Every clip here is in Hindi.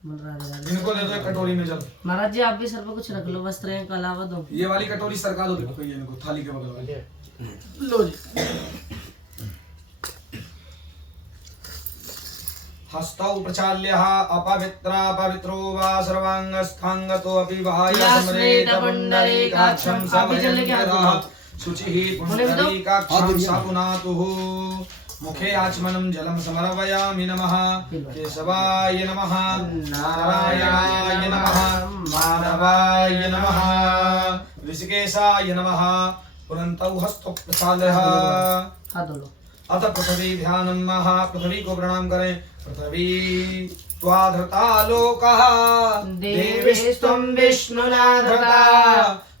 इनको दे दो एक कटोरी में जल। महाराज जी आप भी सर पे कुछ रख लो, वस्त्र के अलावा दो। ये वाली कटोरी सरका दो, देखो ये इनको थाली के बगल वाली लो जी। हस्तौ प्रचाल्यः अपवित्रा पवित्रो वा सर्वांगस्थांगतो अपि बाह्य स्मरेत पुण्डरीकाक्षं समयंकरः शुचिः पुण्डरीकाक्षं सपुनातुः। मुखे आचमनं जलं समर्पयामि। नमः केशवाय नमः, नारायणाय नमः, माधवाय नमः, ऋषिकेशाय नमः। पुरन्तौ हस्तौ प्रचाल्यः। अथ पृथ्वी ध्यानं महा, पृथ्वी को प्रणाम करें। पृथ्वी त्वाधृता लोकः, देवीस्त्वं विष्णुना धृता,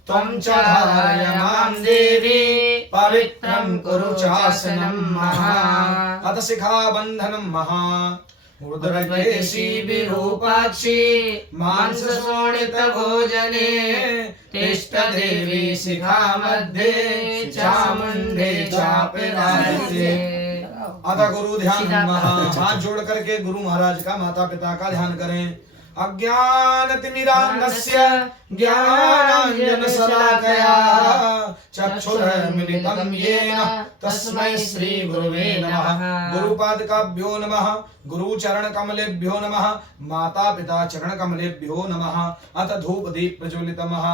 त्वं च धारय मां देवी, पवित्रं कुरु चासनं महा। अथ शिखाबन्धनं महा, ऊर्ध्वकेशी विरूपाक्षी, मांसशोणितभोजने, तिष्ठ देवी शिखा मध्ये, चामुण्डे चापि राजते। अतः गुरु ध्यान महा, हाथ जोड़ करके गुरु महाराज का माता पिता का ध्यान करें। अज्ञानतिमिरान्धस्य ज्ञानाञ्जनशलाकया चक्षुरुन्मिलितं येन तस्मै श्री गुरुवे नमः। गुरुपादकाभ्यो नमः, गुरुचरणकमलेभ्यो नमः, माता पिता चरणकमलेभ्यो नमः। अथ धूप दीप प्रज्वलितमः।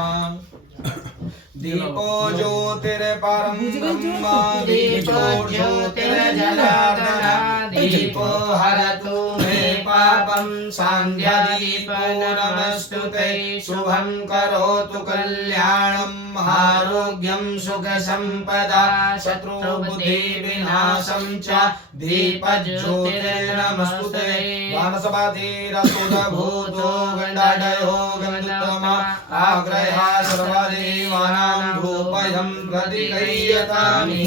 दीपो ज्योतिर्परं ब्रह्म, दीपो ज्योतिर्जनार्दन, दीपो हरतु मे पापं, सान्ध्यादीपो नमस्तुते। शुभं करोतु कल्याणं, आरोग्यं सुखसम्पदा, शत्रुबुद्धि विनाशं च, दीपज्योतिर्नमस्तुते। वानसपातिरसुरभूतो गण्डाढयो गन्धोत्तमा, आग्रह्य सर्वदेवानां धूपयं प्रतिगृह्यतामि।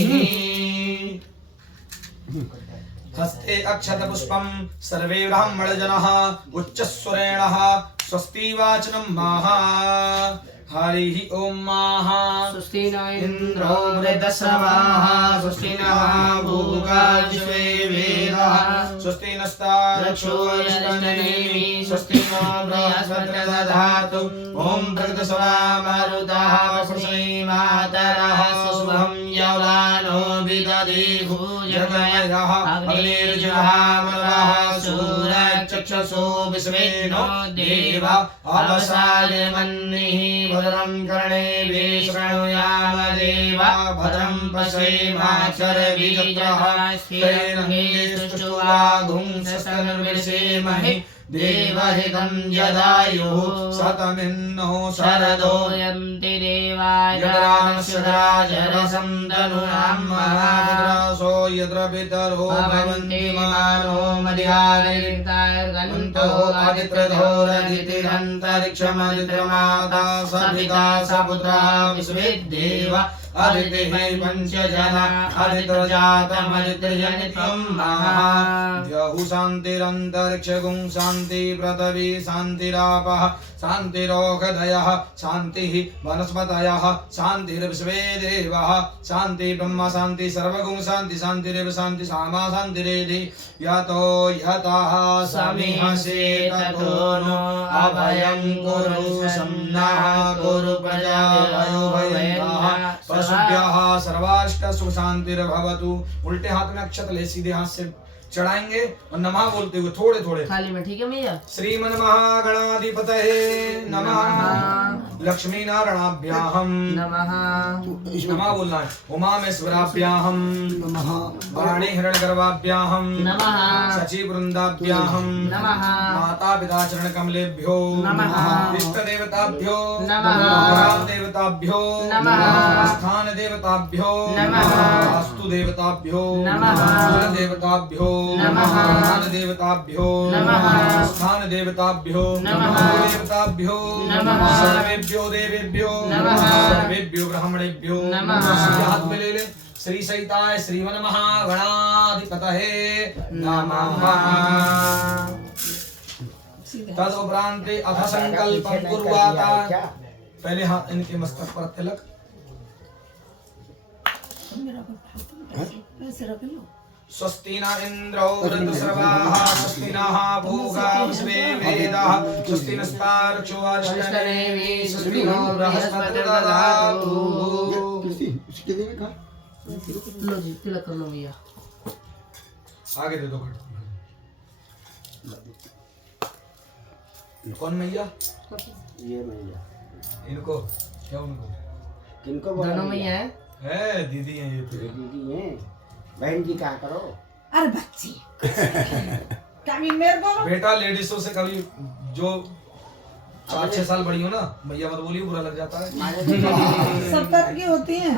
हस्ते अक्षतपुष्पं सर्वे ब्राह्मणजनः उच्चस्वरेण स्वस्ति वाचनं महा। हरिः ओम महा। स्वस्ति न इंद्रो वृद्धश्रवाः, स्वस्ति नः भूगा विश्वे वेदाः, स्वस्ति नस्तारक्षो अरिष्टनेमिः, स्वस्ति नो बृहस्पतिर्दधातु दधातु। ओम भृगस्वा मरुतः वसुषे मातरः, शुभं यौवानो विदधीः जगमयः, अग्निर्जुहामरः सूरचक्षुषो विश्वे नो देवा अवसादमन्निः। भद्रं कर्णेभिः शृणुयाम देवा, भद्रं पश्येमाक्षरबीजत्रः, स्थिरैर्निष्ठुवा गुंसस्तनुर्विषेमहि। देवहितं यदायुः शतमिन्नो शरदोऽयन्ति देवाय, यद्राजरसं तनूनां महापुत्रासो यत्र पितरो भवन्ति मानो मध्यानिर्तायर्गन्तो आदित्यधोरदितिरन्तरिक्षमदित्रमाता सविता सपुत्रा विश्वेदेवा। अदितिः पंचजना अदित्रजातमदित्रजनितं महा। द्यौः शान्तिरन्तरिक्षगुं शान्ति, पृथिवी शान्तिरापः शान्तिरोषधयः, शान्तिः वनस्पतयः, शान्तिर्विश्वे देवाः, शान्ति ब्रह्म शान्ति सर्वगुं शान्ति, शान्तिरेव शान्ति सामा शान्तिरेधि। यतो यतः समिहसे ततो नो अभयं कुरु सम्नः, कुरु प्रजाभयो भयः। पशुभ्यः सर्वाष्ट सुख शांतिर्भवतु। उल्टे हाथ में अक्षत ले सीधे हाथ से चढ़ाएंगे और नमः बोलते हुए थोड़े थोड़े थाली में। ठीक है भैया। श्रीमन महागणाधिपतये नमः। लक्ष्मी नारायणाभ्याहम नमः। नमः बोलना है। उमामेश्वराभ्याहम नमः। वाणी हिरण्यगर्भाभ्याहम नमः। सची वृंदाभ्याहम नमः। माता पिता चरण कमलेभ्यो नमः। इष्ट देवताभ्यो नमः। ग्राम देवताभ्यो नमः। स्थान देवताभ्यो नमः। वास्तु देवताभ्यो नमः। कुल देवताभ्यो नमः। स्थान देवताभ्यो नमः। स्थान देवताभ्यो नमः। देवताभ्यो नमः। सर्वेभ्यो देवेभ्यो नमः। सर्वेभ्यो ब्राह्मणेभ्यो नमः। हाथ में ले ले। श्री सहिताय श्रीमन महागणाधिपतये नमः। तदुपरांत अथ संकल्पं कुर्वाता। पहले हाथ इनके मस्तक पर तिलक, पैसे रख लो। स्वस्ति न इन्द्रो वृद्धश्रवाः स्वस्ति नः भोगा विश्वे वेदाः स्वस्ति नस्तार्क्ष्यो अरिष्टनेमिः स्वस्ति नो बृहस्पतिर्दधातु। लो जी तिलक कर लो भैया। आगे दे दो घट। कौन मैया? ये मैया इनको क्या उनको? किनको बोला दोनों मैया है। है दीदी हैं ये तो। दीदी हैं बहन जी क्या करो। अरे बच्ची कभी मेरे को बेटा लेडीजों से कभी जो 4-6 साल बड़ी हो ना मैया मत बोलिए बुरा लग जाता है। सब तरह की होती हैं।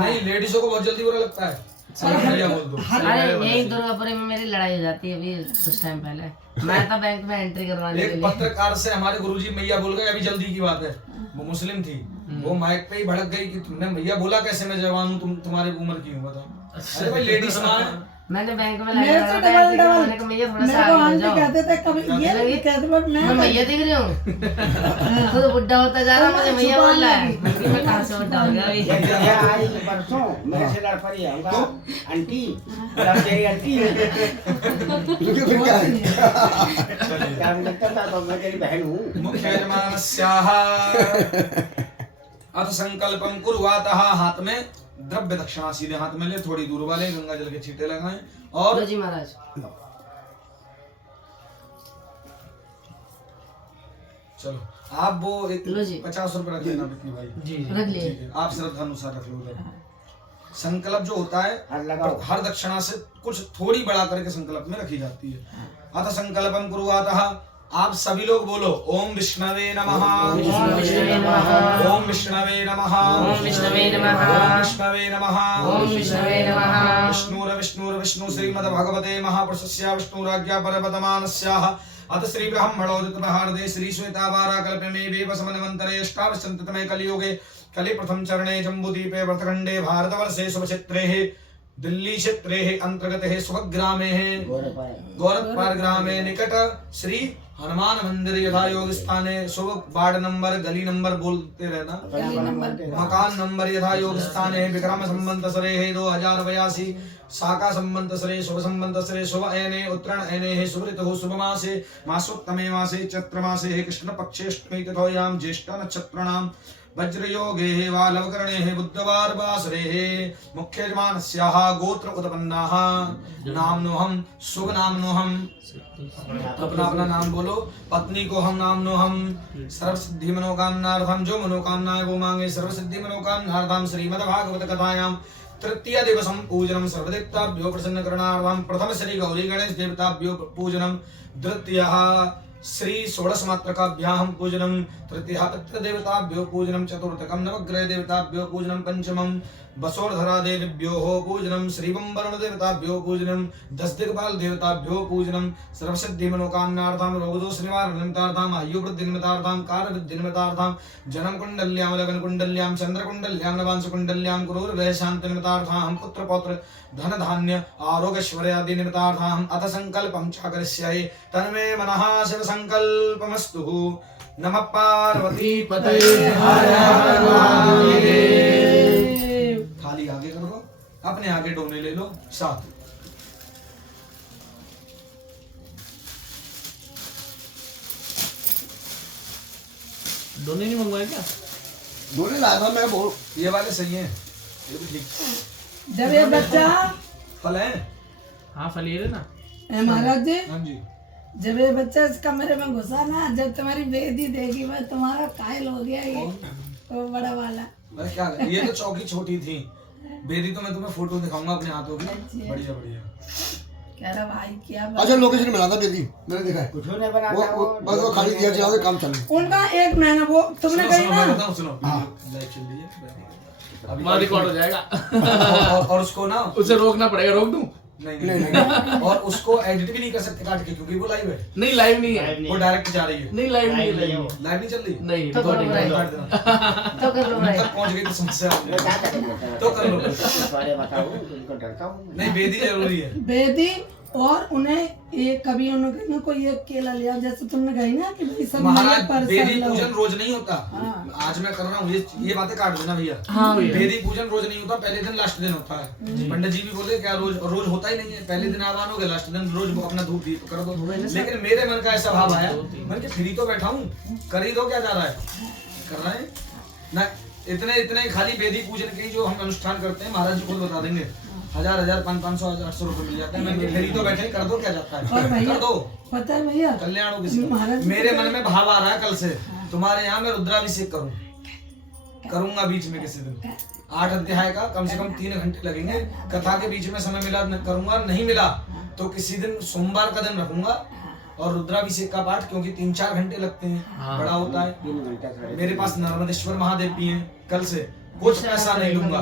नहीं लेडीजों को बहुत जल्दी बुरा लगता है। मैया बोल दो। अरे यही दुर्गापुरी में मेरी लड़ाई हो जाती है अभी कुछ टाइम पहले। मैं था बैंक में एंट्री करवाने के एक लिए। पत्रकार से हमारे गुरुजी मैया बोल गए, अभी जल्दी की बात है, वो मुस्लिम थी, वो माइक पे ही भड़क गई कि तुमने मैया बोला कैसे, मैं जवान हूँ, तुम्हारी उम्र की हूँ बताओ। अरे भाई लेडीज मां है। मैंने बैंक में मेरे लगा से था एंट्री करवाने को, मैया थोड़ा सा मेरे को आगे हो आंटी जाओ। कहते थे कभी ये नहीं कहते पर मैं मैं मैया दिख रही हूँ। खुद बुढ़ा होता जा रहा मुझे मैया बोल रहा है। मैं कहाँ से बुढ़ा हो गया अभी। ये आई परसों मेरे से लड़ पड़ी आऊंगा आंटी बोला तेरी आंटी है क्या लगता था तो मैं तेरी बहन हूँ। मुख्य यजमानस्याः अथ संकल्पम कुर्वातः, हाथ में द्रव्य दक्षिणा सीधे हाथ में ले, थोड़ी दूर वाले गंगा जल के छींटे लगाएं और लो जी महाराज। चलो आप वो एक लो जी। 50 रुपए रख देना बिक्री भाई। जी रख लिए। ठीक है, आप श्रद्धा अनुसार रख लो उधर। संकल्प जो होता है हर लगाओ हर दक्षिणा से कुछ थोड़ी बढ़ा करके संकल्प में रखी जाती है। अथ संकल्पम कुर्वातः, आप सभी लोग बोलो ओम विष्णवे नमः, ओम विष्णवे नमः, ओम विष्णवे नमः, ओम विष्णवे नमः, ओम विष्णवे नमः, ओम विष्णवे नमः। विष्णु श्रीमद्भगवते महापुरुषस्य विष्णुराज्ञा परपतमानस्याः अथ श्री ब्रह्मणोदित महारदे श्री श्वेतावारा कल्पमे वेवसमनवन्तरे अष्टादशतमे कलियुगे कलि प्रथम चरणे जम्बूदीपे व्रतखण्डे भारतवर्षे शुभक्षेत्रे दिल्ली क्षेत्रे अंतर्गते शुभग्रामे गोरखपाल ग्रामे निकट श्री हनुमान मंदिर यथा योग स्थाने शुभ वार्ड नंबर गली नंबर बोलते रहना मकान नंबर यथा योग स्थाने विक्रम संवत्सरे 2082 शाका संवत्सरे शुभ संवत्सरे शुभ अयने उत्तरायण अयने शुभ ऋतु शुभ मासे मासोत्तमे मासे चैत्र मासे कृष्ण पक्षे अष्टमी तिथ्यां ज्येष्ठ नक्षत्राणां वज्रयोगे वालवकरणे बुद्धवार वासरे मुख्य यजमानस्याः गोत्र उत्पन्नाः नामनोहम शुभ नामनोहम, अपना अपना नाम बोलो। पत्नी को हम नामनोहम सर्व सिद्धि मनोकामनार्थम, जो मनोकामनाएं वो मांगे सर्व सिद्धि मनोकामनार्थम श्रीमद्भागवत कथायां तृतीय दिवसम पूजनम सर्वदेवताभ्यो प्रसन्नकरणार्थम प्रथम श्री गौरी गणेश देवताभ्यो पूजनम, द्वितीयः श्री षोडशमात्रकाभ्यां पूजनम, तृतीयः पितृदेवताभ्यो पूजनम, चतुर्थकं नवग्रह देवताभ्यो पूजनम, पंचमं वसोधरा देवीभ्यो पूजनम, श्रीवं वरुण देवताभ्यो पूजनम, 10 दिग्पाल देवताभ्यो पूजनम, सर्वसिद्धि मनोकामनार्थं रोगदोष निवारण निमित्तार्थं आयु वृद्धि निमित्तार्थं कार्य वृद्धि निमित्तार्थं जन्म कुंडल्यां लगन कुंडल्यां चंद्र कुंडल्यां नवांश कुंडल्यां गुरुर्वै शांति निमित्तार्थं पुत्र पौत्र धन धान्य आरोग्य ऐश्वर्य आदि निमित्तार्थं अथ संकल्पं च करिष्ये तन्मे मनः शिव संकल्पमस्तु। नमः पार्वती पतये हर हर महादेव। थाली आगे कर लो, अपने आगे डोने ले लो साथ। दोनों नहीं मंगवाए क्या? दोनों लाया था मैं बोल। ये वाले सही हैं, ये भी ठीक जब ये बच्चा फल है। हाँ फलीरे ना। महाराज जी हाँ जी, जब ये बच्चा इस कमरे में घुसा ना, जब तुम्हारी बेदी देखी मैं तुम्हारा कायल हो गया ये तो बड़ा वाला। मैं क्या ये तो चौकी छोटी थी, बेदी तो मैं तुम्हें फोटो दिखाऊंगा अपने हाथों की। अच्छा। बढ़िया बढ़िया। कह रहा भाई क्या अच्छा लोकेशन मिला था बेदी, मैंने देखा है। कुछ नहीं बनाता वो बस वो खाली दिया चला काम चल। उनका एक महीना वो तुमने सुनो, कही सुनो, ना मैं बताऊं, सुनो लाइव चल रही है अभी हमारा रिकॉर्ड हो जाएगा। और उसको ना उसे रोकना पड़ेगा, रोक दूं? नहीं और उसको एडिट भी नहीं कर सकते काट के, क्योंकि वो लाइव है, नहीं लाइव नहीं है। वो डायरेक्ट जा रही है। नहीं लाइव नहीं है। लाइव नहीं चल रही, नहीं तो करो भाई। काट देना। तो कर लो उन भाई। तक पहुंच गई तो समस्या हो गई। मैं क्या करेंगे तो कर लो। पहले बताऊं तुमको डरता हूँ नहीं बेदी जरूरी है। बेदी और उन्हें ये कभी उन्होंने कोई एक केला लिया, जैसे तुमने कही ना कि भाई सब महाराज मिलकर वेदी सब लोग। पूजन रोज नहीं होता। हाँ। आज मैं कर रहा हूँ ये बातें काट देना भैया। हाँ भैया। वेदी पूजन रोज नहीं होता, पहले दिन लास्ट दिन होता है। पंडित जी भी बोले क्या रोज होता ही नहीं है, पहले दिन आह्वान हो गया, लास्ट दिन रोज अपना धूप दीप कर दो। लेकिन मेरे मन का ऐसा भाव आया, मैंने फ्री तो बैठा हूँ, कर ही दो, क्या जा रहा है, कर रहे हैं ना। इतने खाली वेदी पूजन के जो हम अनुष्ठान करते हैं, महाराज जी खुद बता देंगे, 1000 500 800 रुपए मिल जाते हैं। मैंने फ्री तो बैठे, कर दो, क्या जाता और है, भैया कर दो, पता है भैया कल्याण हो किसी का। महाराज मेरे मन में भाव आ रहा है कल से तुम्हारे यहाँ मैं रुद्राभिषेक करूंगा बीच में किसी दिन 8 अध्याय का, कम से कम 3 घंटे लगेंगे। कथा के बीच में समय मिला करूंगा, नहीं मिला तो किसी दिन सोमवार का दिन रखूंगा और रुद्राभिषेक का पाठ, क्योंकि 3-4 घंटे लगते हैं, बड़ा होता है। 3 घंटे मेरे पास नर्मदेश्वर महादेव भी हैं। कल से कुछ पैसा नहीं लूंगा,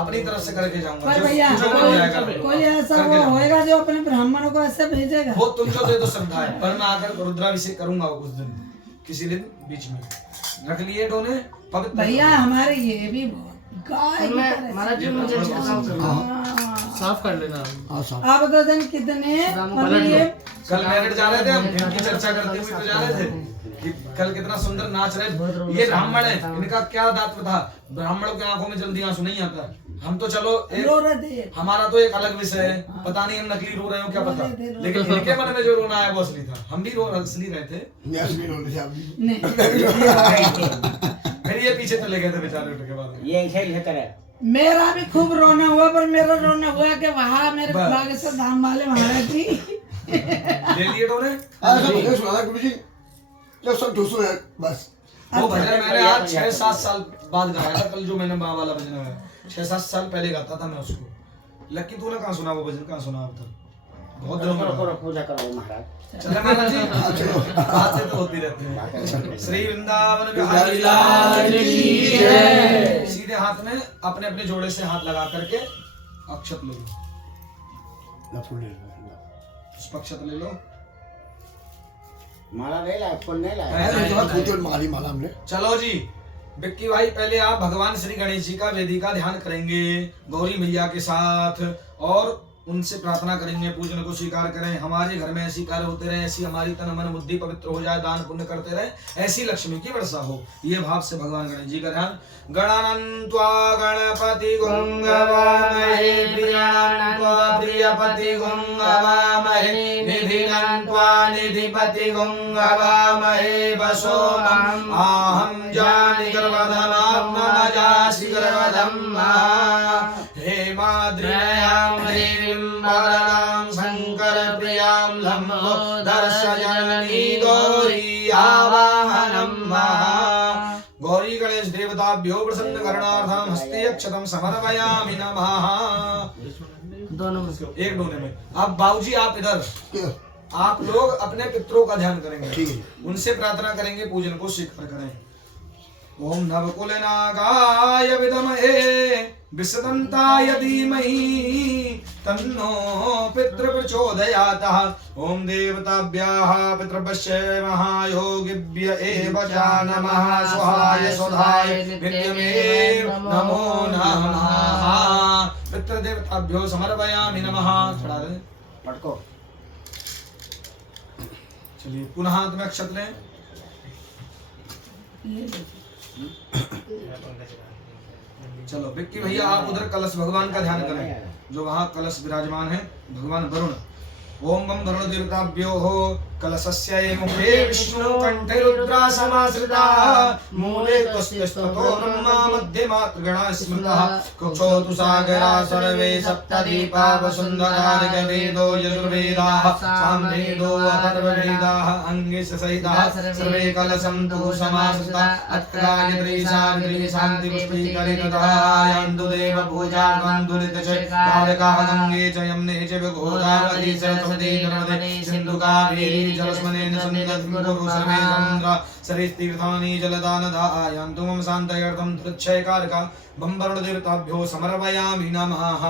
अपनी तरफ से करके जाऊंगा। पर जो भैया जो मिल जाएगा कोई ऐसा करके वो जाऊंगा। होएगा जो अपने ब्राह्मणों को ऐसे भेजेगा? वो तुम जो दे दो श्रद्धा है, पर मैं आकर रुद्राभिषेक करूंगा उस दिन, किसी दिन बीच में रख लिए डोने पवित्र। भैया हमारे ये भी बहुत गाय की मैं तरह से। महाराज जी मुझे हाँ। साफ कर लेना। हाँ साहब आप तो दिन कितने पलट लो। कल मैरिज जा रहे थे हम, इनकी चर्चा करते हुए तो जा रहे थे कि कल कितना सुंदर नाच रहे। ये ब्राह्मण है, इनका क्या दायित्व था, ब्राह्मणों की आंखों में जल्दी आंसू नहीं आता। हम तो चलो रो रहे थे। हमारा तो एक अलग विषय है, पता नहीं हम नकली रो रहे हो क्या पता, लेकिन इनके मन में जो रोना है वो असली था। हम भी असली रहे थे, मैं असली रोने से अभी नहीं फिर ये पीछे चले गए थे बेचारे उठ के बाद। ये ऐसे ही है। मेरा भी खूब रोना हुआ, पर मेरा रोना हुआ कि वहाँ मेरे बागेश्वर धाम वाले महाराज जी ले लिए डोने। ऐसा भजन सुना गुरु जी, जब सब ठुसो है बस। वो भजन मैंने आज 6-7 साल बाद गाया था। कल जो मैंने माँ वाला भजन गाया 6-7 साल पहले गाता था मैं उसको। लक्की तूने कहाँ सुना वो भजन, कहाँ सुना अब तक? बहुत दिनों में करो पूजा करो महाराज। चले महाराज जी, बातें तो होती रहती हैं। श्री वृंदावन बिहारी लाल की जय। सीधे हाथ में अपने अपने जोड़े से हाथ लगा करके अक्षत ले लो, पुष्पक्षत ले लो। माला नहीं लाया, फूल नहीं लाया। अरे जो फूटे और माली माला हमने। चलो जी बिक्की भाई, पहले आप भगवान श्री गणेश जी का वेदी का ध्यान करेंगे गौरी मैया के साथ, और उनसे प्रार्थना करेंगे पूजन को स्वीकार करें। हमारे घर में ऐसी कार्य होते रहे, ऐसी हमारी तन मन बुद्धि पवित्र हो जाए, दान पुण्य करते रहे, ऐसी लक्ष्मी की वर्षा हो, ये भाव से भगवान गणेश जी का ध्यान। गणानन्त्वा गणपति गुंगवामहे, प्रियानन्त्वा प्रियपति गुंगवामहे, निधिनन्त्वा निधिपति गुंगवामहे, वसोमं आहं जानि गर्वधमात्मजासि गर्वधम्मा, हेमाद्रियां देवीं वरदां शंकर प्रियां लंबोदर सजननी गौरी आवाहनं महा। गौरी गणेश देवताभ्यो प्रसन्न करणार्थं हस्ते अक्षतं समर्पयामि नमः। दोनों में एक डोने में। अब बाबूजी आप इधर, आप लोग अपने पितरों का ध्यान करेंगे, ठीक है। उनसे प्रार्थना करेंगे, पूजन को स्वीकार करें। ओम नवकुलनागाय विद्महे विसदन्ताय धीमहि तन्नो पितृ प्रचोदयात्। ओम देवताभ्यः पितृभ्यश्च महायोगिभ्य एव च नमः। स्वाहाय स्वधाय नित्यमेव नमो नमः। पितृदेवताभ्यो समर्पयामि नमः। चढ़ा दें, पटको। चलिए पुनः हाथ में अक्षत लें। चलो विक्की भैया आप उधर कलश भगवान का ध्यान करें, जो वहाँ कलश विराजमान है भगवान वरुण। ओम गम वरुण देवताभ्यो हो कलशस्य मुखे विष्णु कंठे रुद्रा समाश्रिता, मूले तुष्टिस्ततो ब्रह्मा मध्ये मातृगणा स्मृतः, कुक्षो तु सागरा सर्वे सप्तदीपा वसुन्धरा ऋग्वेदो यजुर्वेदाः सामवेदो अथर्ववेदाः अंगे सहिताः सर्वे कलशं तु समाश्रिताः। अत्र गायत्री सावित्री शान्ति पुष्टिकरी तथायन्तु देव पूजार्पन्तुलित च कारकाः गंगे च यमुने च गोदावरी सरस्वती नर्मदे सिन्धु कावेरी जलस्मनेन सन्निधत्कुरु सर्वे समुद्रा सरितीर्थानि जलदानदायन्तु मम शान्तयर्थं धृच्छयकारका बम वरुण देवताभ्यो समर्पयामि नमः।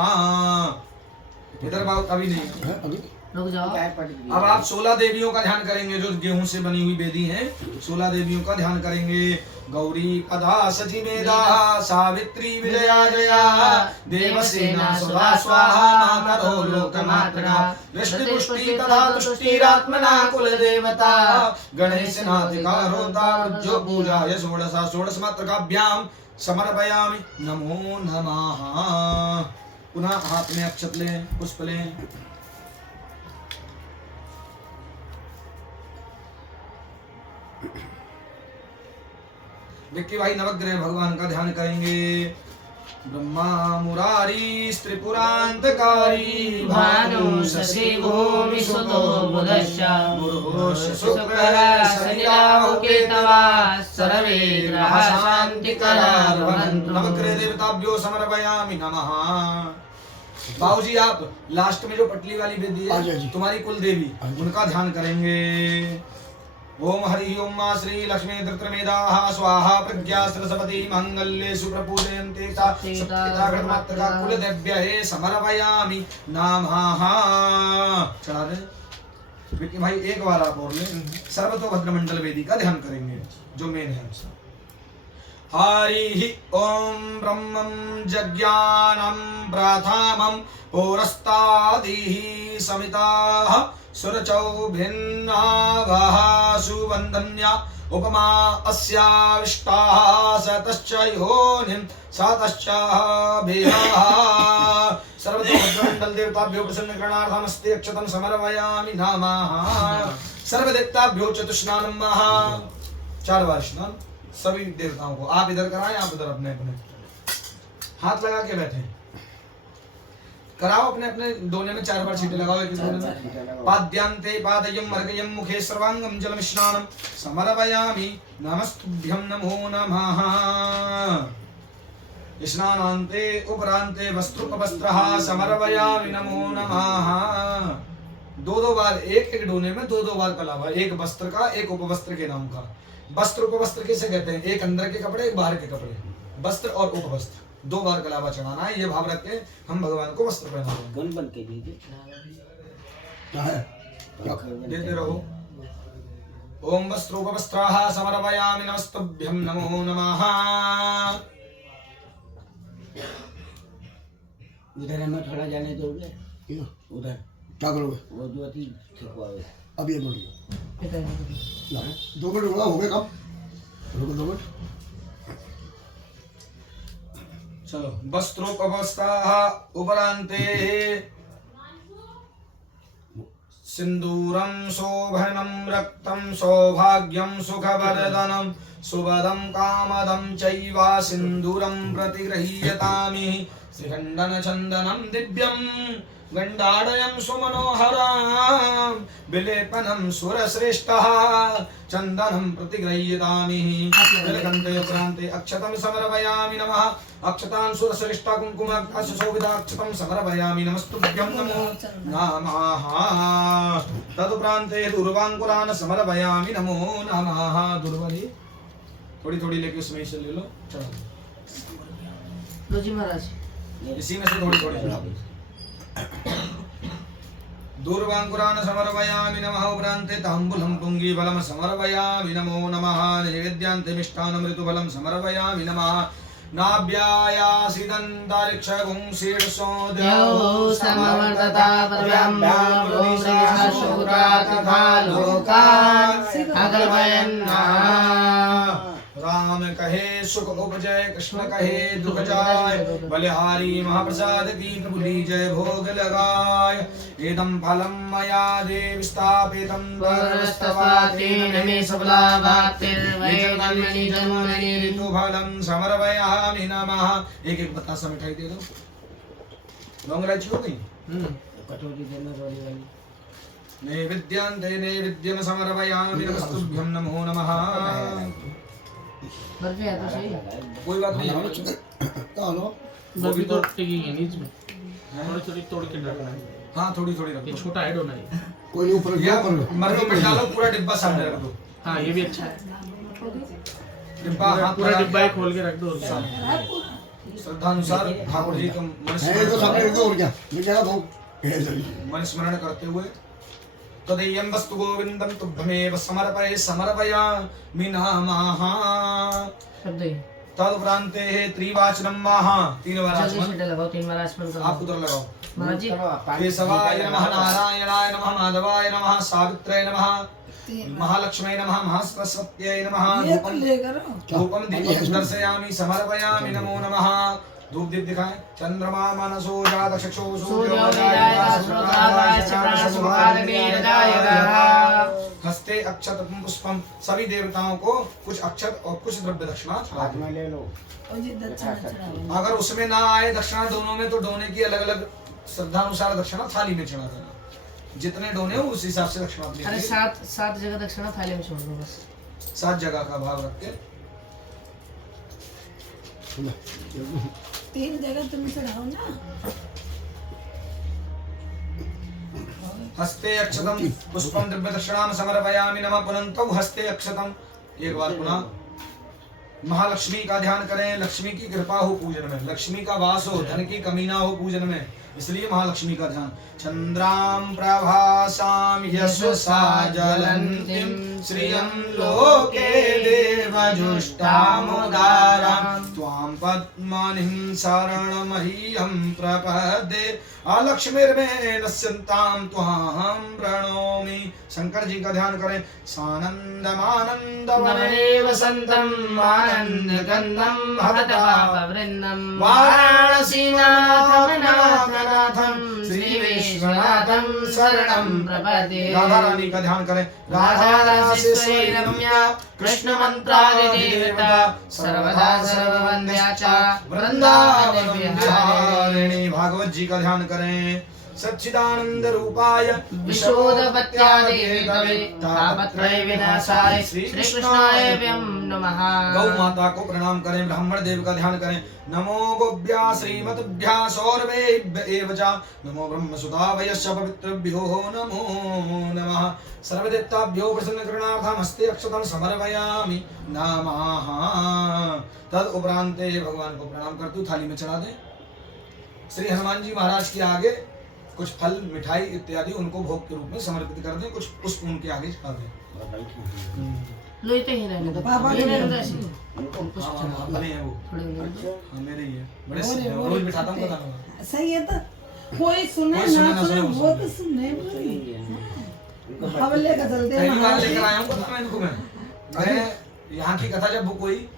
इधर बाबू अभी नहीं, है अभी रुक जाओ। अब आप 16 देवियों का ध्यान करेंगे जो गेहूं से बनी हुई वेदी हैं। 16 देवियों का ध्यान करेंगे। गौरी पदा सची मेधा सावित्री विजया जया देवसेना सदा स्वाहा मातरो लोकमात्रा वृष्टि पुष्टि तथा तुष्टिरात्मना कुल देवता गणेशनाथिका रोता जो पूजाय षोडशा षोडश मात्रकाभ्याम समर्पयामि नमो नमः। पुनः हाथ में अक्षत लें, पुष्प लें। विक्की भाई नवग्रह भगवान का ध्यान करेंगे। ब्रह्मा मुरारी त्रिपुरांतकारी भानु शशि भूमि सुतो बुधश्च गुरुः शुक्रः शनि राहु केतवा सर्वे ग्रहाः शान्तिकराः भवन्तु। नवग्रह देवताभ्यो समर्पयामि नमः। बाबूजी आप लास्ट में जो पटली वाली वेदी है तुम्हारी कुल देवी, उनका ध्यान करेंगे। ओम हरि ओम मा श्री लक्ष्मी धृतमेधाः स्वाहा प्रज्ञा सरस्वती मंगल्ये सुप्रपूजयन्ते सा सप्तधा गणमात्रा कुल देव्यै समर्पयामि नमः। चला दे विक्की भाई, एक बार आप और लें। सर्वतोभद्र मंडल वेदी का ध्यान करेंगे जो मेन है। हरि ओम ब्रह्मं जज्ञानं प्रथमं पुरस्तादिः समिताः सुरचौ भिन्नावः सुवन्दन्या उपमा अस्याविष्टाः सतश्च योनिं सातश्च भेदाः। सर्वतोभद्रमण्डल देवताभ्यो प्रसन्नकरणार्थमस्ते अक्षतं समर्पयामि नमः। सर्वदेवताभ्यो चतुष्णानं महा। 4 बार स्नान सभी देवताओं को। आप इधर कराएं, आप इधर अपने अपने हाथ लगा के बैठे कराओ। अपने अपने दोने में 4 बार छींटे लगाओ। एक दोने में पाद्यांते पादयं मर्गयं मुखे सर्वांगं जलम स्नानं समर्पयामि नमस्तुभ्यं नमो नमः। स्नानान्ते उपरान्ते वस्त्रोपवस्त्रः समर्पयामि नमो नमः। 2 बार एक डोने में 2 बार कलावा, एक वस्त्र का एक उपवस्त्र के नाम का। वस्त्र उपवस्त्र किसे कहते हैं? एक अंदर के कपड़े, एक बाहर के कपड़े। वस्त्र और उपवस्त्र 2 बार कलावा चढ़ाना है। ये भाव रख के हम भगवान को वस्त्र पहनाते हैं। कौन बन के दीजिए क्या है? देते रहो। ओम वस्त्रोपवस्त्राः समर्पयामि नमस्तुभ्यं नमो नमः। उधर हमें थोड़ा जाने दोगे? क्यों? उधर क्या करोगे? वो जो अति छिपवावे। अब ये बोलिए 2 मिनट हुआ, हो गए कब? रुको 2 मिनट। चलो वस्त्रोपवस्त्राः उपरान्ते सिन्दूरं शोभनं रक्तं सौभाग्यं सुखवर्धनं सुवदं कामदं चैव सिन्दूरं प्रतिगृह्यतामि श्रीखण्डन चन्दनं दिव्यं गण्डाडयं सुमनोहरं विलेपनं सुरश्रेष्ठः चन्दनं प्रतिगृह्यतामि। जलकन्ते उपरान्ते अक्षतं समर्पयामि नमः। अक्षतान् सुरश्रेष्ठा कुङ्कुम सुशोभिताक्षतं समर्पयामि नमस्तुभ्यं नमो नमः। तदुपरान्ते दूर्वाङ्कुरान् समर्पयामि नमो नमः। दूर्वाली थोड़ी थोड़ी लेके उसमें से ले लो। चलो जी महाराज, इसी में से थोड़ी थोड़ी दूर्वाङ्कुरान् समर्पयामि नमः। उपरान्ते ताम्बूलं पुङ्गीफलं समर्पयामि नमो नमः। नैवेद्यान्ते मिष्टान्नं ऋतुफलं समर्पयामि नमः। नाभ्यायासिदन्तरिक्षगुं शीर्षो देवो समवर्तता परब्रह्म श्रीशाश्वता तथा लोकान् अगलयन्नः। राम कहे सुख उपजय, कृष्ण कहे दुख जाय, बलिहारी महाप्रसाद की प्रभु लीजय भोग लगाय। एदं फलं मया देव स्थापितं वरस्तपात्रेण मे सफलाभाक्तिर्वैर्गण्यनि जन्मनि ऋतुफलं समर्पयामि नमः। एक बतासा मिठाई दे दो। लौंग इलायची हो गई? कटोरी देना वाली नैवेद्यान्ते नैवेद्यं समर्पयामि नमस्तुभ्यं नमो नमः। बर्फी है तो सही, कोई बात नहीं। बर्फी तो टिकेगी नीचे में, थोड़ी थोड़ी तोड़ के डालना है। हाँ थोड़ी थोड़ी रखो। ये छोटा ऐड होना है। कोई नहीं, ऊपर या मर्दों में डालो, पूरा डिब्बा सामने रख दो। हाँ ये भी अच्छा है। डिब्बा हाथ पूरा लगा डिब्बा ही खोल के रख दो। श्रद्धा अनुसार ठाकुर जी का है तो सामने रख दो। और क्या मिल जाएगा भाव। मन स्मरण करते हुए तदेयं वस्तु गोविंदं तुभ्यमेव समर्पयामि नमः। शब्द ही तदुपरांते त्रिवाचनं महा 3 बार जल्दी आचमन। से लगाओ, 3 बार आचमन करो। आप उधर लगाओ। महाराज जी केशवाय नमः, नारायणाय नमः, माधवाय नमः, सावित्र्यै नमः, महालक्ष्म्यै नमः, महासरस्वत्यै नमः। ये तो लेकर आओ। धूपं दीपं दर्शयामि समर्पयामि नमो नमः। धूप दीप दिखाएं। चंद्रमा मनसो जात चक्षु सूर्योदयाय हस्ते अक्षत पुष्पम। सभी देवताओं को कुछ अक्षत और कुछ द्रव्य दक्षिणा चढ़ा हाथ दें। में ले लो। और ये दक्षिणा चढ़ाओ। अगर उसमें ना आए दक्षिणा दोनों में तो डोने की अलग अलग श्रद्धा अनुसार दक्षिणा थाली में चढ़ा देना। जितने डोने हो उस हिसाब से दक्षिणा अपनी अरे लीजिए। 7 जगह दक्षिणा थाली में छोड़ दो बस। 7 जगह का भाव रख के 3 जगह तुम चढ़ाओ ना। हस्ते अक्षतम पुष्पम द्रव्य दक्षिणाम समर्पयामि नमः। पुनन्तौ हस्ते अक्षतम। एक बार पुनः महालक्ष्मी का ध्यान करें। लक्ष्मी की कृपा हो पूजन में, लक्ष्मी का वास हो, धन की कमी ना हो पूजन में, इसलिए महालक्ष्मी का ध्यान। चंद्राम प्रभासाम यशसा ज्वलन्तीं श्रियं लोके देवजुष्टामुदारां त्वां पद्मनिं शरणमह्यं प्रपद्ये अलक्ष्मीर्मे नश्यन्तां त्वां प्रणोमि। शंकर जी का ध्यान करें। सानन्दमानन्दवने वसन्तं आनन्दगन्धं महतपापवृन्दं वाराणसीनाथं श्री विश्वनाथं शरणं प्रपद्ये। राधा रानी का ध्यान करें। राधारासेश्वरी रम्या कृष्ण मंत्रादिदेवता सर्वदा सर्ववन्द्या च वृंदावन विहारिणी। भागवत जी का ध्यान करें। सच्चिदानंद रूपाय विशोधपत्यादिहेतवे तापत्रय विनाशाय श्री कृष्णाय वयं नमः। गौ माता को प्रणाम करें। ब्राह्मण देव का ध्यान करें। नमो गोभ्या श्रीमद्भ्या सौरभेभ्य एव च नमो ब्रह्मसुता वयस्य पवित्रभ्यो नमो नमः। सर्वदेवताभ्यो प्रसन्नकरणार्थं हस्ते अक्षतं समर्पयामि नमः। तद उपरांते भगवान को प्रणाम करते हुए थाली में चढ़ा दें। श्री हनुमान जी महाराज के आगे कुछ फल मिठाई इत्यादि उनको भोग के रूप में समर्पित कर दें। कुछ पुष्प उनके आगे चढ़ा दें। लो तो ही रहने दो। पापा ये के रहने दो ऐसे। हाँ, अपने हैं वो। थोड़े उधर दो। हाँ, मेरे ही है। बड़े से हैं, रोज बिठाता हूँ पता नहीं। सही है तो कोई सुने कोई सुने ना ना सुने सुने, वो तो सुनने हम लेकर चलते हैं पहली बार महाराज जी। लेकर आया हूँ पता है इनको मैं यहाँ की कथा जब बुक हुई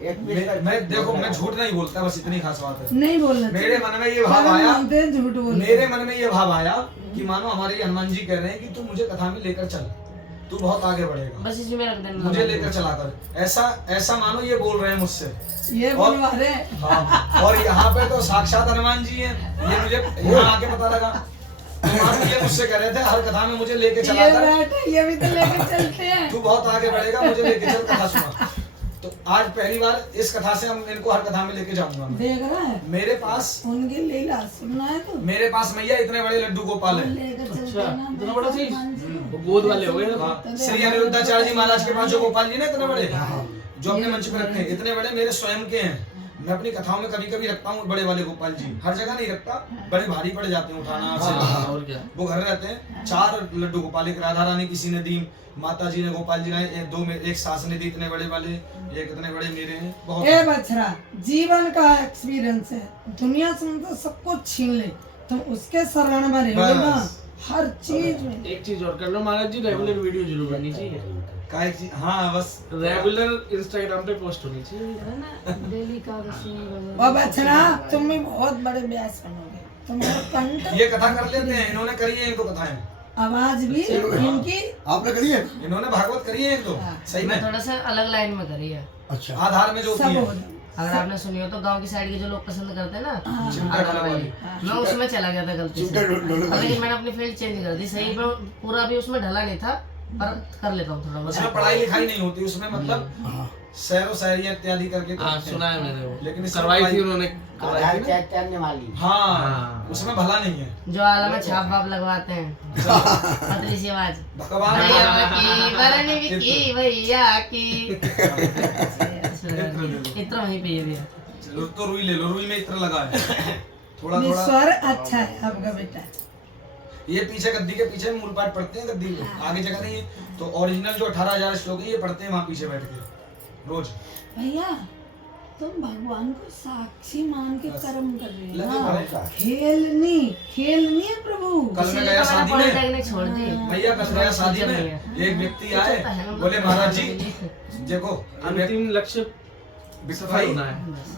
मैं देखो मैं झूठ नहीं बोलता, बस इतनी खास बात है। नहीं बोलना मेरे मन में ये भाव आया, मानते हैं झूठ बोल मेरे मन में ये भाव आया कि मानो हमारे हनुमान जी कह रहे हैं कि तू मुझे कथा में लेकर चल, तू बहुत आगे बढ़ेगा, बस इसी में रख देना। मुझे लेकर चला कर। ऐसा मानो ये बोल रहे हैं मुझसे। ये बोलवा रहे हाँ, और यहाँ पे तो साक्षात हनुमान जी हैं। ये मुझे यहाँ आके पता लगा। तो मानो ये मुझसे कह रहे थे हर कथा में मुझे लेके चला ये कर, बैठे ये भी तो लेकर चलते हैं। तू बहुत आगे बढ़ेगा, मुझे लेके चल कथा सुना। तो आज पहली बार इस कथा से हम इनको हर कथा में लेके जाऊंगा मैं। देख रहा है मेरे पास उनकी लीला सुनना है तो मेरे पास मैया इतने बड़े लड्डू गोपाल हैं। लेकर चलते अच्छा, हैं ना। इतना बड़ा चीज? वो गोद वाले हो गए ना। हाँ, श्री अनिरुद्धाचार्य जी महाराज के पास जो गोपाल जी ने इतने बड़े जो अपने मंच पे रखे हैं, इतने बड़े मेरे स्वयं के हैं। मैं अपनी कथाओं में कभी कभी रखता हूँ बड़े वाले गोपाल जी, हर जगह नहीं रखता, बड़े भारी पड़ जाते हैं उठाना से। और क्या। वो घर रहते हैं। 4 लड्डू गोपाल, एक राधा रानी किसी ने दी, माता जी ने गोपाल जी ने दो में, एक सास ने दी इतने बड़े वाले, एक इतने बड़े मेरे हैं। बहुत ए बछड़ा जीवन का एक्सपीरियंस है, दुनिया से मतलब सब कुछ छीन ले तुम उसके शरण में रहोगे ना बस। हर चीज में। एक चीज और कर लो महाराज जी, रेगुलर वीडियो जरूर बननी चाहिए। का एक चीज, हाँ बस रेगुलर इंस्टाग्राम पे पोस्ट होनी चाहिए। डेली का और बछड़ा तुम भी बहुत बड़े व्यास बनोगे, तुम्हारा कंठ ये कथा कर लेते हैं, इन्होंने करी है इनको कथाएं, आवाज भी इनकी आपने करी है? इन्होंने भागवत करी है एक तो सही मैं में थोड़ा सा अलग लाइन में करी है। अच्छा आधार में जो होती सब है हो जाए। अगर आपने सुनी हो तो गांव की साइड के जो लोग पसंद करते हैं ना चिमटा आधार डाला वाली, मैं उसमें चला गया था गलती से। चिमटा ढोलने अब लेकिन मैंने अपनी फील्ड चेंज कर दी। सही में पूरा भी उसमें ढला नहीं था, पर कर लेता हूँ थोड़ा बहुत। उसमें पढ़ाई लिखाई नहीं होती, उसमें मतलब शेर शायरी इत्यादि करके हाँ करते हैं। सुना है मैंने वो, लेकिन इसमें करवाई थी पढ़ाई- उन्होंने, करवाई आधार थी ना। चढ़ने वाली। हाँ उसमें भला नहीं है। जो आला में छाप वाप लगवाते हैं, पतली सी आवाज, भगवान भैया की वरण की भैया की, इतना वहीं पे ये भी है। चलो तो रुई ले लो, रुई में इत्र लगा है थोड़ा थोड़ा। स्वर अच्छा है आपका बेटा। ये पीछे गद्दी के पीछे मूल पाठ पढ़ते हैं गद्दी में, आगे जगह नहीं है। तो ओरिजिनल जो 18,000 श्लोक है ये पढ़ते हैं वहाँ पीछे बैठ के रोज। भैया तुम भगवान को साक्षी मान के कर्म कर रहे हो लगे ना, बड़े। खेल नहीं है प्रभु। कल मैं गया शादी में, पॉलिटेक्निक छोड़ दी। भैया कल गया शादी में, एक व्यक्ति आए बोले महाराज जी देखो अंतिम लक्ष्य भाई होना है।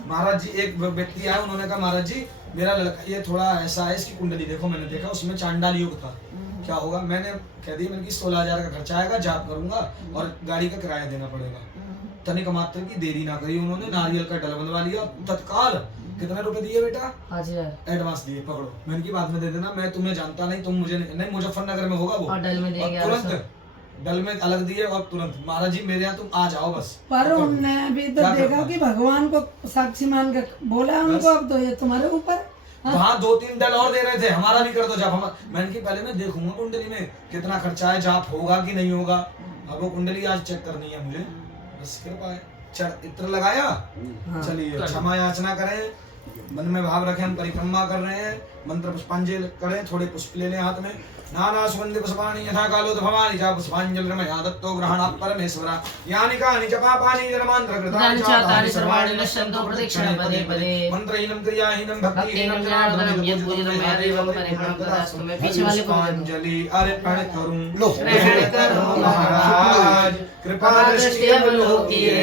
महाराज जी, एक व्यक्ति आए उन्होंने कहा महाराज जी मेरा लड़का ये थोड़ा ऐसा है, इसकी कुंडली देखो। मैंने देखा उसमें चांडाल योग था, क्या होगा? मैंने कह दिया मैंने कि 16,000 का खर्चा आएगा, जाप करूंगा और गाड़ी का किराया देना पड़ेगा। तनिक मात्र की देरी ना करी, उन्होंने नारियल का डल बनवा लिया तत्काल। कितने रुपए दिए बेटा? 5,000 एडवांस दिए, पकड़ो। मैंने की बाद में दे देना, मैं तुम्हें जानता नहीं, तुम मुझे नहीं। मुजफ्फरनगर में होगा वो, और डल में दे और 1100। तुरंत डल में अलग दिए और तुरंत महाराज जी मेरे यहाँ तुम आ जाओ बस। पर उनने भी तो क्या देखा करना? कि भगवान को साक्षी मान के बोला उनको, अब तो ये तुम्हारे ऊपर। वहाँ 2-3 डल और दे रहे थे, हमारा भी कर दो जाप। मैंने की पहले मैं देखूंगा कुंडली में कितना खर्चा है, जाप होगा कि नहीं होगा। अब वो कुंडली आज चेक करनी है मुझे, बस कृपा है। इत्र लगाया, चलिए क्षमा याचना करें, मन में भाव रखें, हम परिक्रमा कर रहे हैं, मंत्र पुष्पांजलि करें, थोड़े पुष्प ले लें हाथ में। नाना सुगंधि पुष्पाणि यथा कालोद भवानि च पुष्पांजलिर्मया दत्तो ग्रहणात् परमेश्वरा यानि कानि च पापानि जन्मान्तర कृतानि च तानि सर्वाणि नश्यन्तो प्रदक्षिणे पदे पदे मंत्रहीनं क्रियाहीनं भक्तिहीनं जनार्दनं यद् पूजितं मया देवं परिपूर्णं तदास्तु। मैं पीछे वाले को पुष्पांजलि अर्पण करूं। ग्रहण करो महाराज, कृपा दृष्टि अवलोकिए,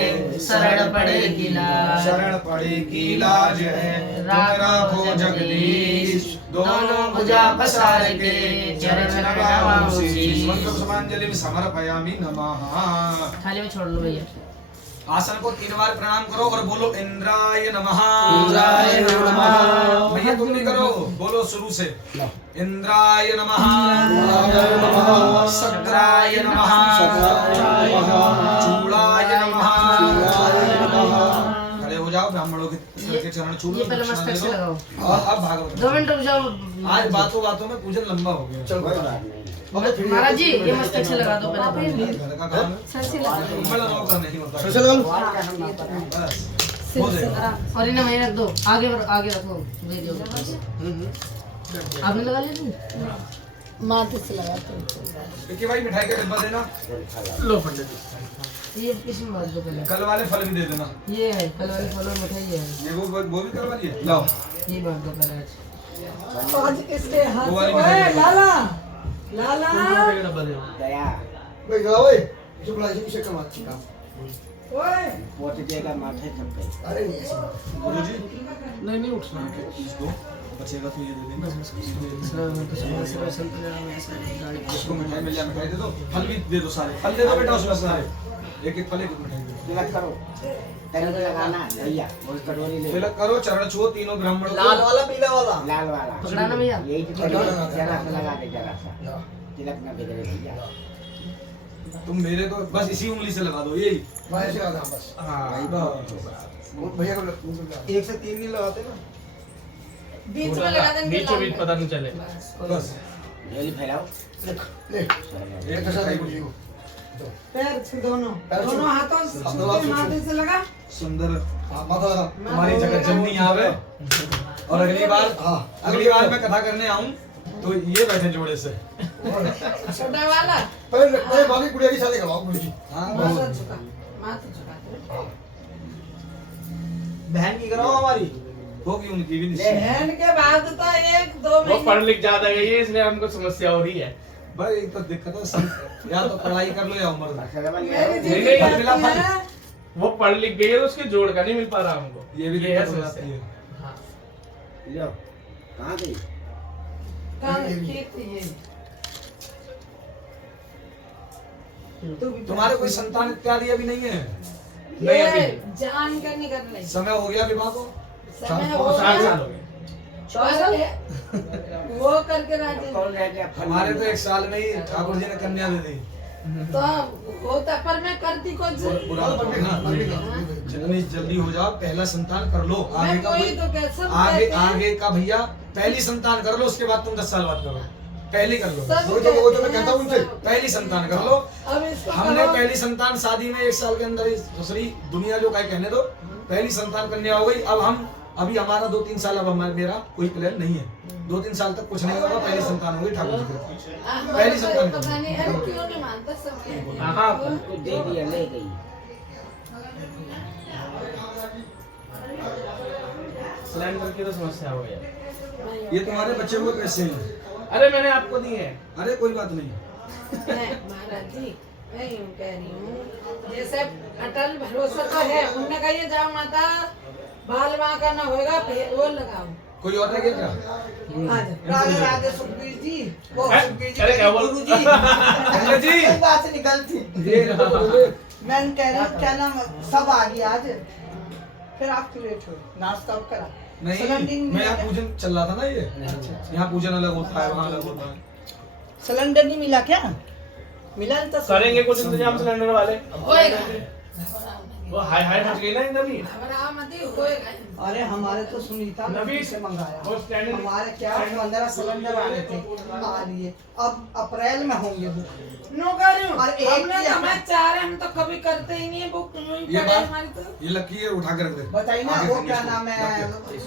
शरण पड़ेगी लाज, शरण पड़ेगी लाज है। तुम राखो जगदीश दोनों भुजा पसार के, चरण नमामि मंत्र पुष्पांजलि समर्पयामि नमः। थाली में छोड़ लो भैया। आसन को 3 बार प्रणाम करो और बोलो इंद्राय नमः। इंद्राय नमः। भैया तुम भी करो, बोलो शुरू से। इंद्राय नमः, शक्राय नमः, चूड़ाय नमः। खड़े हो जाओ, ब्राह्मणों के चरण छू लो। ये पहले मस्तक से लगाओ। और अब भागवत 2 मिनट रुक जाओ। आज बातों बातों में पूजन लंबा हो गया। चल भाई महाराज जी ये मस्तक से लगा दो पहले। घर का काम है, सर से लगा दो। बड़ा नौकर नहीं होता। सर से लगा लो। बस हो जाएगा। और इन्हें वहीं रख दो, आगे रखो, दे दो। आपने लगा लिया? माथे से लगाते हैं। विक्की भाई मिठाई का डिब्बा देना, लो पंडित ये किसी में बात दो पहले। कल वाले फल भी दे देना। ये है कल वाली फल और मिठाई है। ये वो भी कल वाली है, लाओ। ये बात दो पहले आज। आज इसके हाथ वो से, वाली ओए मिठाई। लाला लाला डब्बा दे। दया भाई गया भाई, इसे बुला इसे कमा चिका। ओए पोत देगा माथे सब पे। अरे नहीं ऐसे। गुरुजी नहीं उठना। इसको बचेगा तो ये दे देना। इसको मिठाई मिल जाए, मिठाई दे दो, फल भी दे दो, सारे फल दे दो बेटा उसमें सारे। एक फल एक मिठाई दे दो। तिलक करो, तिलक लगाना भैया, और कटोरी ले तिलक करो, चरण छुओ तीनों ब्राह्मणों को। पीला वाला, लाल वाला पकड़ाना भैया। यही तो जरा सा लगा दे, जरा सा तिलक ना बिगड़े भैया। तुम मेरे को बस इसी उंगली से लगा दो, यही। भाई से लगा बस। भैया को 1 से 3 नहीं लगाते ना, बीच में लगा देंगे। बीचों बीच पता नहीं चले। बस झोली फैलाओ, ले एक मिठाई को पैर से दोनों हाथों से माथे से लगा। सुंदर माथा लगा। तुम्हारी जगत जननी आवे। और अगली बार मैं कथा करने आऊं तो ये बैठे जोड़े से। छोटा वाला पहले बाकी कुड़िया की शादी करवाओ गुरुजी। हाँ माथा झुका, माथा झुका। बहन की कराओ, हमारी होगी उनकी भी निश्चय। बहन के बाद तो 1-2 वो महीने पढ़ लिख ज्यादा गई है इसलिए हमको समस्या हो रही है। भाई एक तो दिक्कत है, या तो पढ़ाई कर लो या उम्र में। मेरी नहीं, जिंदगी नहीं, फल मिला, आती फल। है। वो पढ़ लिख गई है तो उसके जोड़ का नहीं मिल पा रहा हमको। ये भी ये है दिक्कत हो जाती समस्या। है। हाँ। लो कहाँ गई? कहाँ रखी थी ये? तू भी तुम्हारे कोई संतान इत्यादि अभी नहीं है? नहीं, अभी ये नहीं। जान कर नहीं कर रही। समय हो गया विवाह को? समय हो 7 गया। साल हो गए। वो करके राजी कौन रह गया? हमारे तो 1 साल में ही ठाकुर जी ने कन्या दे दी। तो होता, पर मैं करती कुछ बुरा मत मानना। जितनी जल्दी हो जाओ, पहला संतान कर लो। आगे मैं का कोई कोई तो कैसे आगे का भैया पहली संतान कर लो, उसके बाद तुम 10 साल बाद करो। पहली कर लो, वो तो मैं कहता हूँ उनसे। पहली संतान कर लो। अब इसको हमने करो। पहली संतान शादी में 1 साल के अंदर ही दूसरी दुनिया जो कहे कहने दो, पहली संतान कन्या हो गई। अब हम अभी हमारा 2-3 साल अब हमारा मेरा कोई प्लान नहीं है। 2-3 साल तक कुछ नहीं होगा, पहली संतान होगी ठाकुर जी की। पहली संतान पता नहीं अरे क्यों नहीं मानता सब हाँ कुछ दे दिया ले गई। सिलेंडर की तो समस्या हो गई। ये तुम्हारे बच्चे को पैसे हैं। अरे मैंने आपको दी है। अरे कोई बात नहीं। महाराज जी मैं यूँ कह रही हूँ जैसे अटल भरोसा तो है, उनने कहा ये जाओ माता बाल वहाँ का ना होगा फिर वो लगाओ। कोई और नहीं क्या? राधे राधे सुखबीर जी, वो हैं? सुखबीर जी अरे क्या के बोल- गुरु जी अंकल जी कोई बात नहीं गलती। मैं कह रही हूँ क्या नाम सब आ गया आज, फिर आप क्यों लेट हो? नाश्ता अब करा नहीं, सिलेंडर मैं यहाँ मिला पूजन चल रहा था ना, ये यहाँ पूजन अलग होता है, वहाँ अलग होता है। सिलेंडर नहीं मिला क्या? मिला नहीं तो करेंगे कुछ इंतजाम सिलेंडर वाले। होएगा वो हाय हाय मच गई ना एकदम ही। घबरा मत ही, होएगा। अरे हमारे तो सुनीता नबी से मंगाया, वो स्टैंड हमारे क्या 15 सिलेंडर आने थे आ लिए, अब अप्रैल में होंगे बुक। नो कर रही हूँ और एक हमने की तो मैं चाह रहे हम तो कभी करते ही नहीं है बुक ये पड़े बात हमारी तो ये लकी है, उठा के रख दे। बताइए ना आगे वो से क्या इसको नाम रख है दे।